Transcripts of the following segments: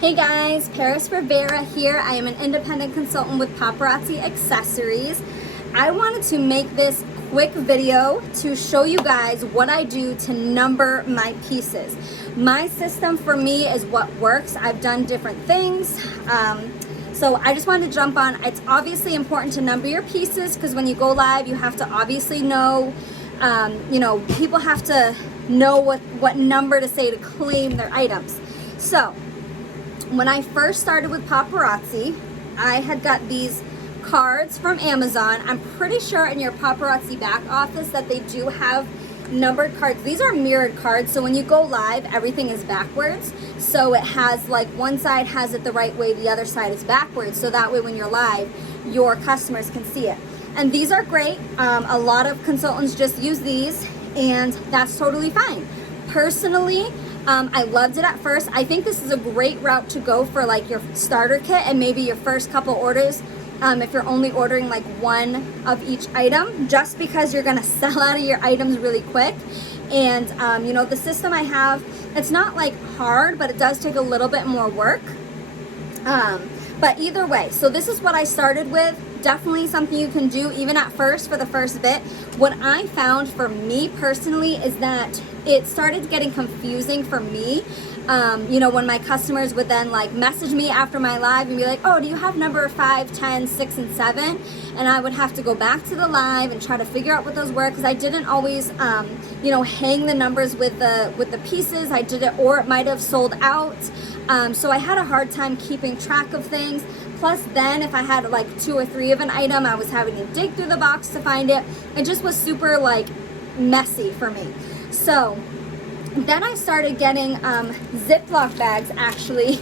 Hey guys, Paris Rivera here. I am an independent consultant with Paparazzi Accessories. I wanted to make this quick video to show you guys what I do to number my pieces. My system for me is what works. I've done different things. So I just wanted to jump on. It's obviously important to number your pieces because when you go live, you have to obviously know, people have to know what number to say to claim their items. So when I first started with Paparazzi, I had got these cards from Amazon. I'm pretty sure in your Paparazzi back office that they do have numbered cards. These are mirrored cards, so when you go live, everything is backwards. So it has like one side has it the right way, the other side is backwards. So that way when you're live, your customers can see it. And these are great. A lot of consultants just use these and that's totally fine. Personally, I loved it at first. I think this is a great route to go for like your starter kit and maybe your first couple orders. If you're only ordering like one of each item, just because you're gonna sell out of your items really quick. And the system I have, it's not like hard, but it does take a little bit more work. But either way, so this is what I started with. Definitely something you can do even at first for the first bit. What I found for me personally is that it started getting confusing for me. When my customers would then like message me after my live and be like, oh, do you have number 5, 10, 6, and 7? And I would have to go back to the live and try to figure out what those were because I didn't always, hang the numbers with the pieces. I did it, or it might have sold out. So I had a hard time keeping track of things. Plus then if I had like 2 or 3 of an item, I was having to dig through the box to find it. It just was super like messy for me. So then I started getting Ziploc bags actually.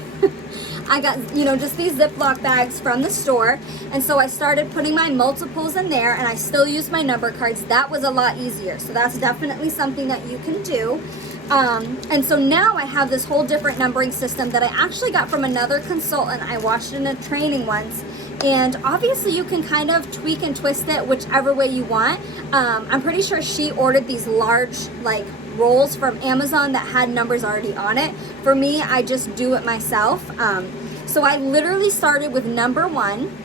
I got, just these Ziploc bags from the store. And so I started putting my multiples in there and I still use my number cards. That was a lot easier. So that's definitely something that you can do. And so now I have this whole different numbering system that I actually got from another consultant. I watched it in a training once. And obviously you can kind of tweak and twist it whichever way you want. I'm pretty sure she ordered these large like rolls from Amazon that had numbers already on it. For me, I just do it myself. So I literally started with number 1.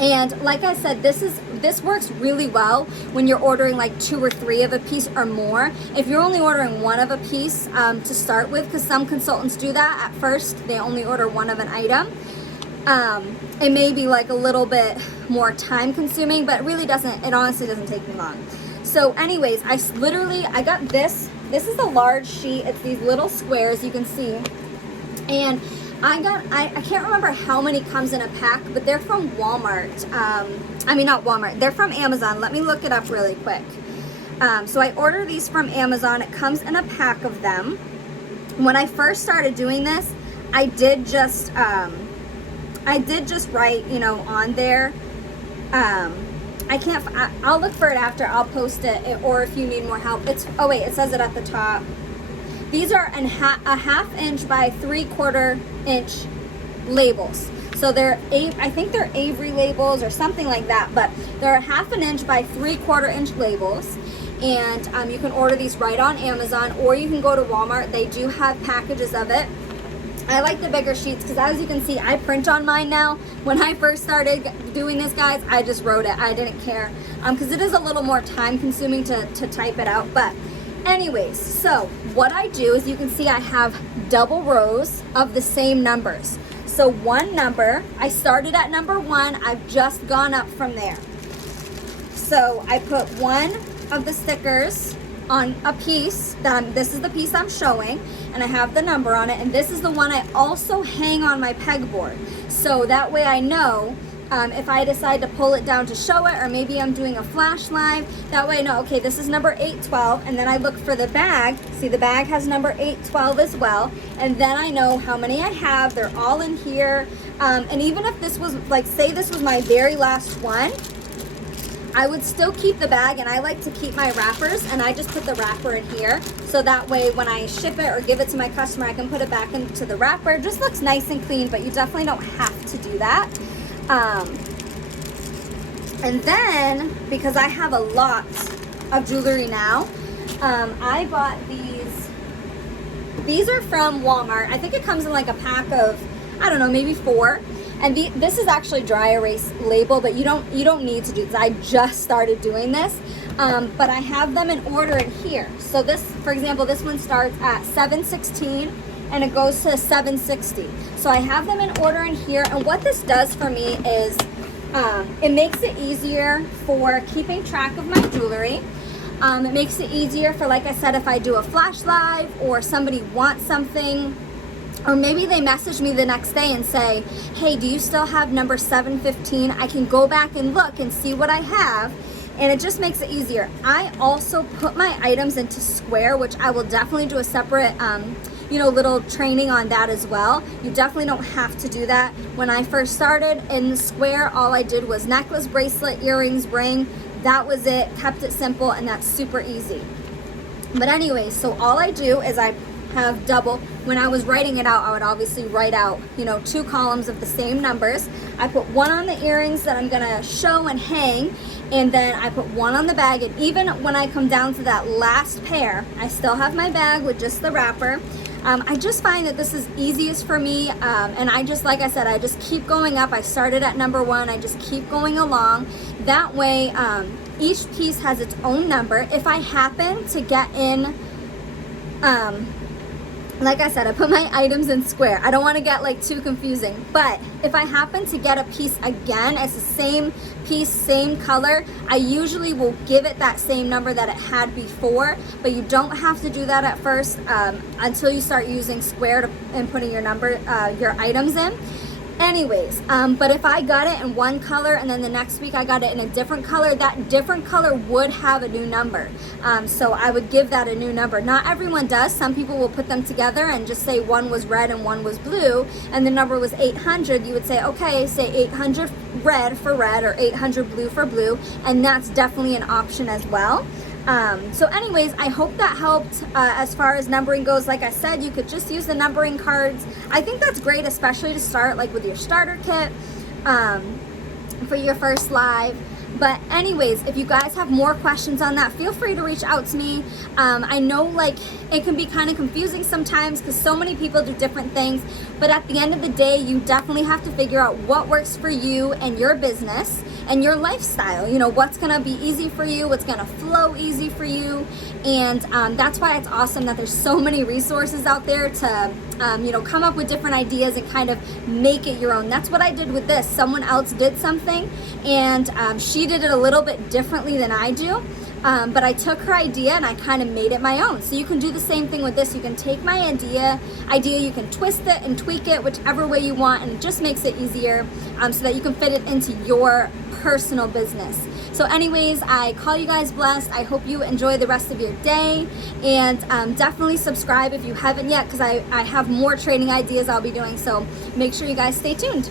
And like I said, this works really well when you're ordering like 2 or 3 of a piece or more. If you're only ordering 1 of a piece to start with, because some consultants do that at first, they only order 1 of an item. It may be like a little bit more time consuming, but it honestly doesn't take me long. So anyways, I got this. This is a large sheet. It's these little squares you can see. And I can't remember how many comes in a pack, but they're from Walmart. Not Walmart. They're from Amazon. Let me look it up really quick. So I order these from Amazon. It comes in a pack of them. When I first started doing this, I did just write, on there. I'll look for it after. I'll post it, or if you need more help. It says it at the top. These are a half inch by 3/4 inch labels. So I think they're Avery labels or something like that, but they're a half an inch by 3/4 inch labels. And you can order these right on Amazon, or you can go to Walmart. They do have packages of it. I like the bigger sheets because as you can see, I print on mine now. When I first started doing this, guys, I just wrote it. I didn't care because it is a little more time consuming to type it out. But anyways, so what I do is you can see I have double rows of the same numbers. So one number, I started at number 1. I've just gone up from there. So I put 1 of the stickers on a piece. This is the piece I'm showing, and I have the number on it, and this is the one I also hang on my pegboard. So that way I know if I decide to pull it down to show it, or maybe I'm doing a flash live, that way I know, okay, this is number 812, and then I look for the bag. See, the bag has number 812 as well, and then I know how many I have. They're all in here. And even if this was, like, say this was my very last one, I would still keep the bag, and I like to keep my wrappers, and I just put the wrapper in here. So that way when I ship it or give it to my customer, I can put it back into the wrapper. It just looks nice and clean, but you definitely don't have to do that. And then, because I have a lot of jewelry now, I bought these These are from Walmart. I think it comes in like a pack of, I don't know, maybe 4. And this is actually dry erase label, but you don't need to do this. I just started doing this, but I have them in order in here. So this, for example, this one starts at 716 and it goes to 760. So I have them in order in here, and what this does for me is it makes it easier for keeping track of my jewelry. It makes it easier for, like I said, if I do a flash live or somebody wants something, or maybe they message me the next day and say, hey, do you still have number 715? I can go back and look and see what I have, and it just makes it easier. I also put my items into square, which I will definitely do a separate little training on that as well. You definitely don't have to do that. When I first started in the square, all I did was necklace, bracelet, earrings, ring. That was it. Kept it simple, and that's super easy. But anyways, so all I do is I have double. When I was writing it out, I would obviously write out 2 columns of the same numbers. I put 1 on the earrings that I'm gonna show and hang, and then I put 1 on the bag. And even when I come down to that last pair, I still have my bag with just the wrapper. I just find that this is easiest for me, and I just, like I said, I just keep going up. I started at number 1, I just keep going along. That way, each piece has its own number. If I happen to get in, like I said, I put my items in square. I don't want to get like too confusing, but if I happen to get a piece again, it's the same piece, same color, I usually will give it that same number that it had before, but you don't have to do that at first until you start using square and putting your items in. Anyways, but if I got it in one color and then the next week I got it in a different color, that different color would have a new number. So I would give that a new number. Not everyone does. Some people will put them together and just say one was red and one was blue, and the number was 800. You would say, okay, say 800 red for red or 800 blue for blue, and that's definitely an option as well. So anyways, I hope that helped as far as numbering goes. Like I said, you could just use the numbering cards. I think that's great, especially to start like with your starter kit for your first live. But anyways, if you guys have more questions on that, feel free to reach out to me. I know like it can be kind of confusing sometimes because so many people do different things, but at the end of the day, you definitely have to figure out what works for you and your business and your lifestyle. What's gonna be easy for you, what's gonna flow easy for you. And that's why it's awesome that there's so many resources out there to come up with different ideas and kind of make it your own. That's what I did with this. Someone else did something, and she did it a little bit differently than I do. But I took her idea and I kind of made it my own. So you can do the same thing with this. You can take my idea, you can twist it and tweak it whichever way you want, and it just makes it easier so that you can fit it into your personal business. So anyways, I call you guys blessed. I hope you enjoy the rest of your day, and definitely subscribe if you haven't yet, because I have more training ideas I'll be doing. So make sure you guys stay tuned.